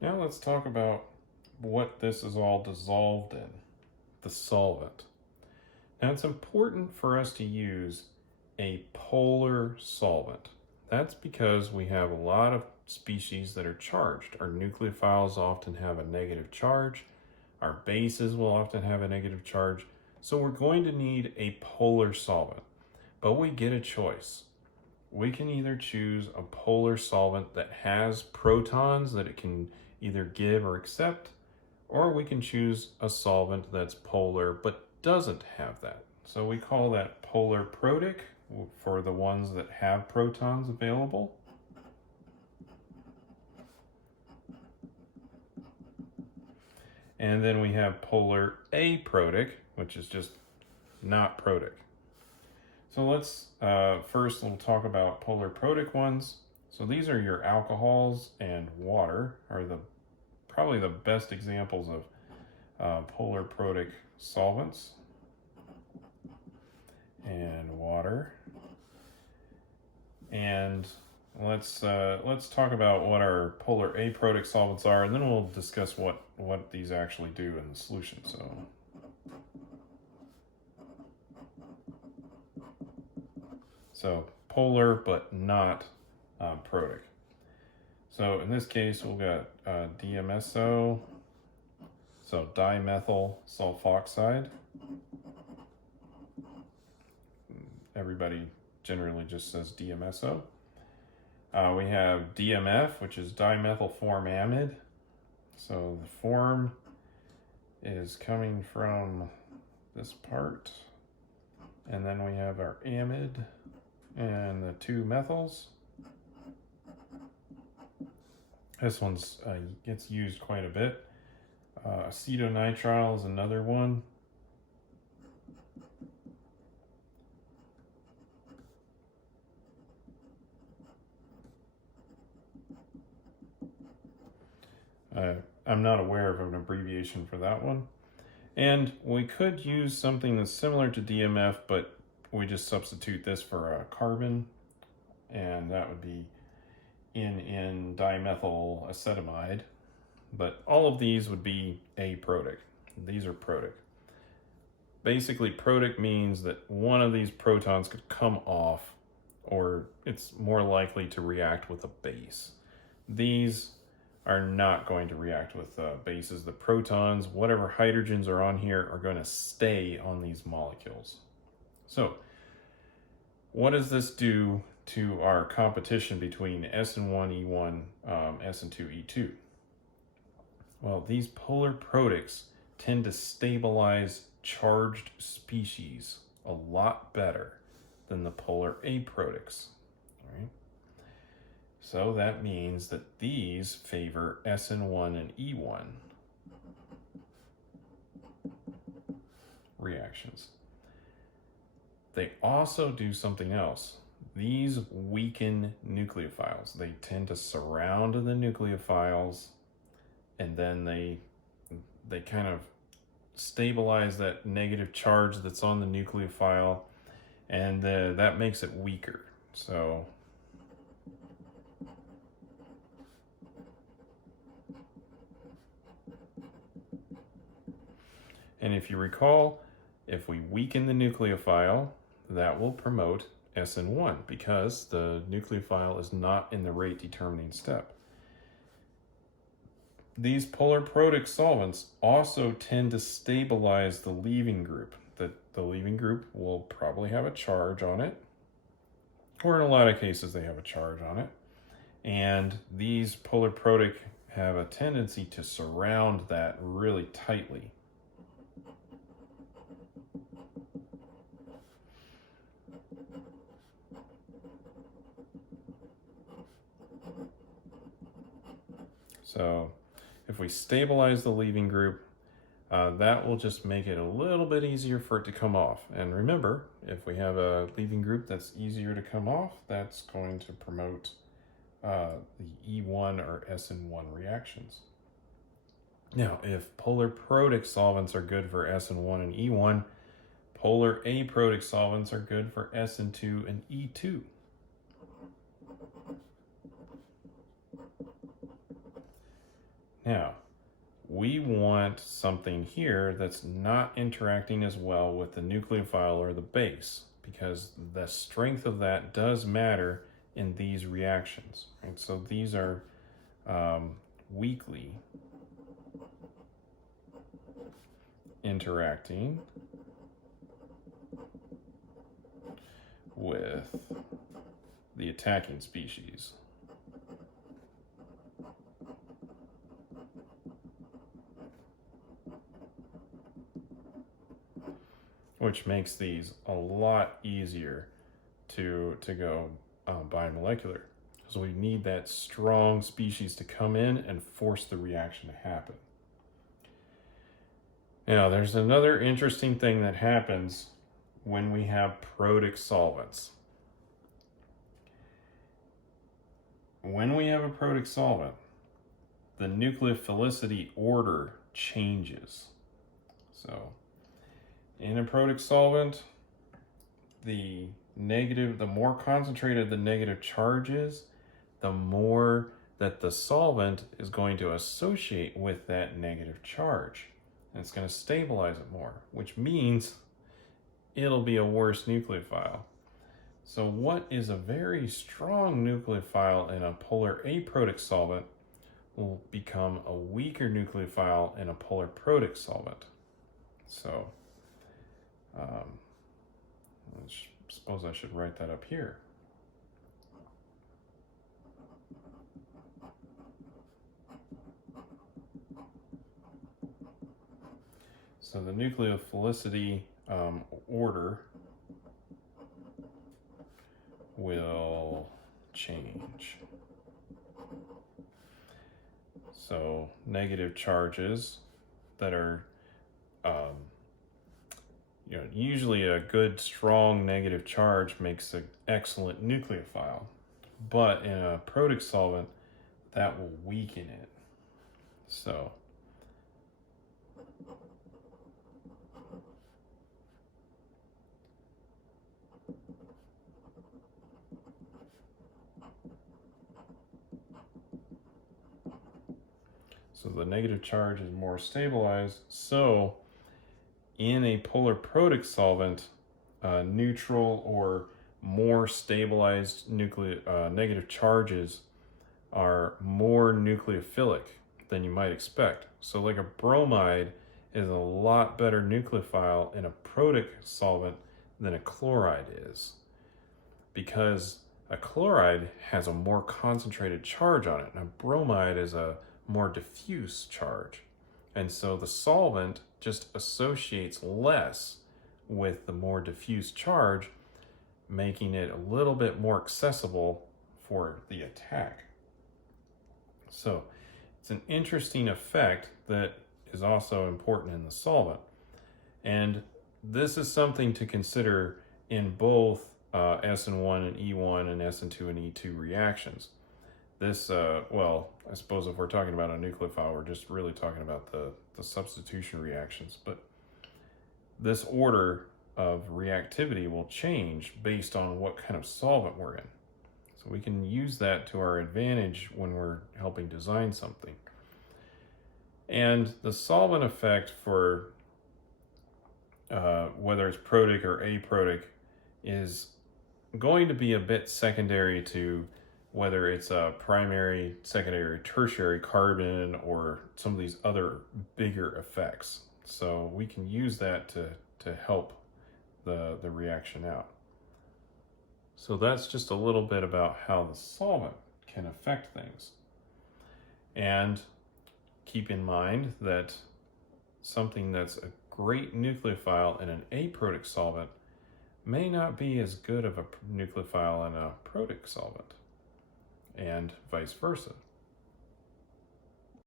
Now let's talk about what this is all dissolved in, the solvent. Now it's important for us to use a polar solvent. That's because we have a lot of species that are charged. Our nucleophiles often have a negative charge. Our bases will often have a negative charge. So we're going to need a polar solvent, but we get a choice. We can either choose a polar solvent that has protons that it can either give or accept, or we can choose a solvent that's polar but doesn't have that. So we call that polar protic for the ones that have protons available. And then we have polar aprotic, which is just not protic. So let's first we'll talk about polar protic ones. So these are your alcohols, and water are probably the best examples of polar protic solvents. And water. And let's talk about what our polar aprotic solvents are, and then we'll discuss what these actually do in the solution. So polar but not protic. So in this case, we've got DMSO, so dimethyl sulfoxide. Everybody generally just says DMSO. We have DMF, which is dimethyl formamide. So the form is coming from this part. And then we have our amide and the two methyls. This one's gets used quite a bit. Acetonitrile is another one. I'm not aware of an abbreviation for that one. And we could use something that's similar to DMF, but we just substitute this for a carbon, and that would be in dimethyl acetamide. But all of these would be aprotic. These are protic. Basically, protic means that one of these protons could come off, or it's more likely to react with a base. These are not going to react with bases. The protons, whatever hydrogens are on here, are going to stay on these molecules. So what does this do to our competition between SN1, E1, SN2, E2? Well, these polar protics tend to stabilize charged species a lot better than the polar aprotics. All right? So that means that these favor SN1 and E1 reactions. They also do something else. These weaken nucleophiles. They tend to surround the nucleophiles, and then they kind of stabilize that negative charge that's on the nucleophile, and that makes it weaker. So and if you recall, if we weaken the nucleophile, that will promote SN1 because the nucleophile is not in the rate determining step. These polar protic solvents also tend to stabilize the leaving group. The leaving group will probably have a charge on it, or in a lot of cases they have a charge on it. And these polar protic have a tendency to surround that really tightly. So if we stabilize the leaving group, that will just make it a little bit easier for it to come off. And remember, if we have a leaving group that's easier to come off, that's going to promote the E1 or SN1 reactions. Now, if polar protic solvents are good for SN1 and E1, polar aprotic solvents are good for SN2 and E2. Now, we want something here that's not interacting as well with the nucleophile or the base, because the strength of that does matter in these reactions. Right? So these are weakly interacting with the attacking species. Which makes these a lot easier to go bimolecular. So we need that strong species to come in and force the reaction to happen. Now, there's another interesting thing that happens when we have protic solvents. When we have a protic solvent, the nucleophilicity order changes. So, in a protic solvent, the more concentrated the negative charge is, the more that the solvent is going to associate with that negative charge. And it's going to stabilize it more, which means it'll be a worse nucleophile. So what is a very strong nucleophile in a polar aprotic solvent will become a weaker nucleophile in a polar protic solvent. So I suppose I should write that up here. So the nucleophilicity order will change. So negative charges that are usually a good strong negative charge makes an excellent nucleophile, but in a protic solvent that will weaken it. So the negative charge is more stabilized. So in a polar protic solvent, neutral or more stabilized negative charges are more nucleophilic than you might expect. So like a bromide is a lot better nucleophile in a protic solvent than a chloride is, because a chloride has a more concentrated charge on it, and a bromide is a more diffuse charge. And so the solvent just associates less with the more diffuse charge, making it a little bit more accessible for the attack. So it's an interesting effect that is also important in the solvent. And this is something to consider in both SN1 and E1 and SN2 and E2 reactions. This, well, I suppose if we're talking about a nucleophile, we're just really talking about the substitution reactions. But this order of reactivity will change based on what kind of solvent we're in. So we can use that to our advantage when we're helping design something. And the solvent effect for whether it's protic or aprotic is going to be a bit secondary to whether it's a primary, secondary, tertiary carbon or some of these other bigger effects. So we can use that to help the reaction out. So that's just a little bit about how the solvent can affect things. And keep in mind that something that's a great nucleophile in an aprotic solvent may not be as good of a nucleophile in a protic solvent, and vice versa.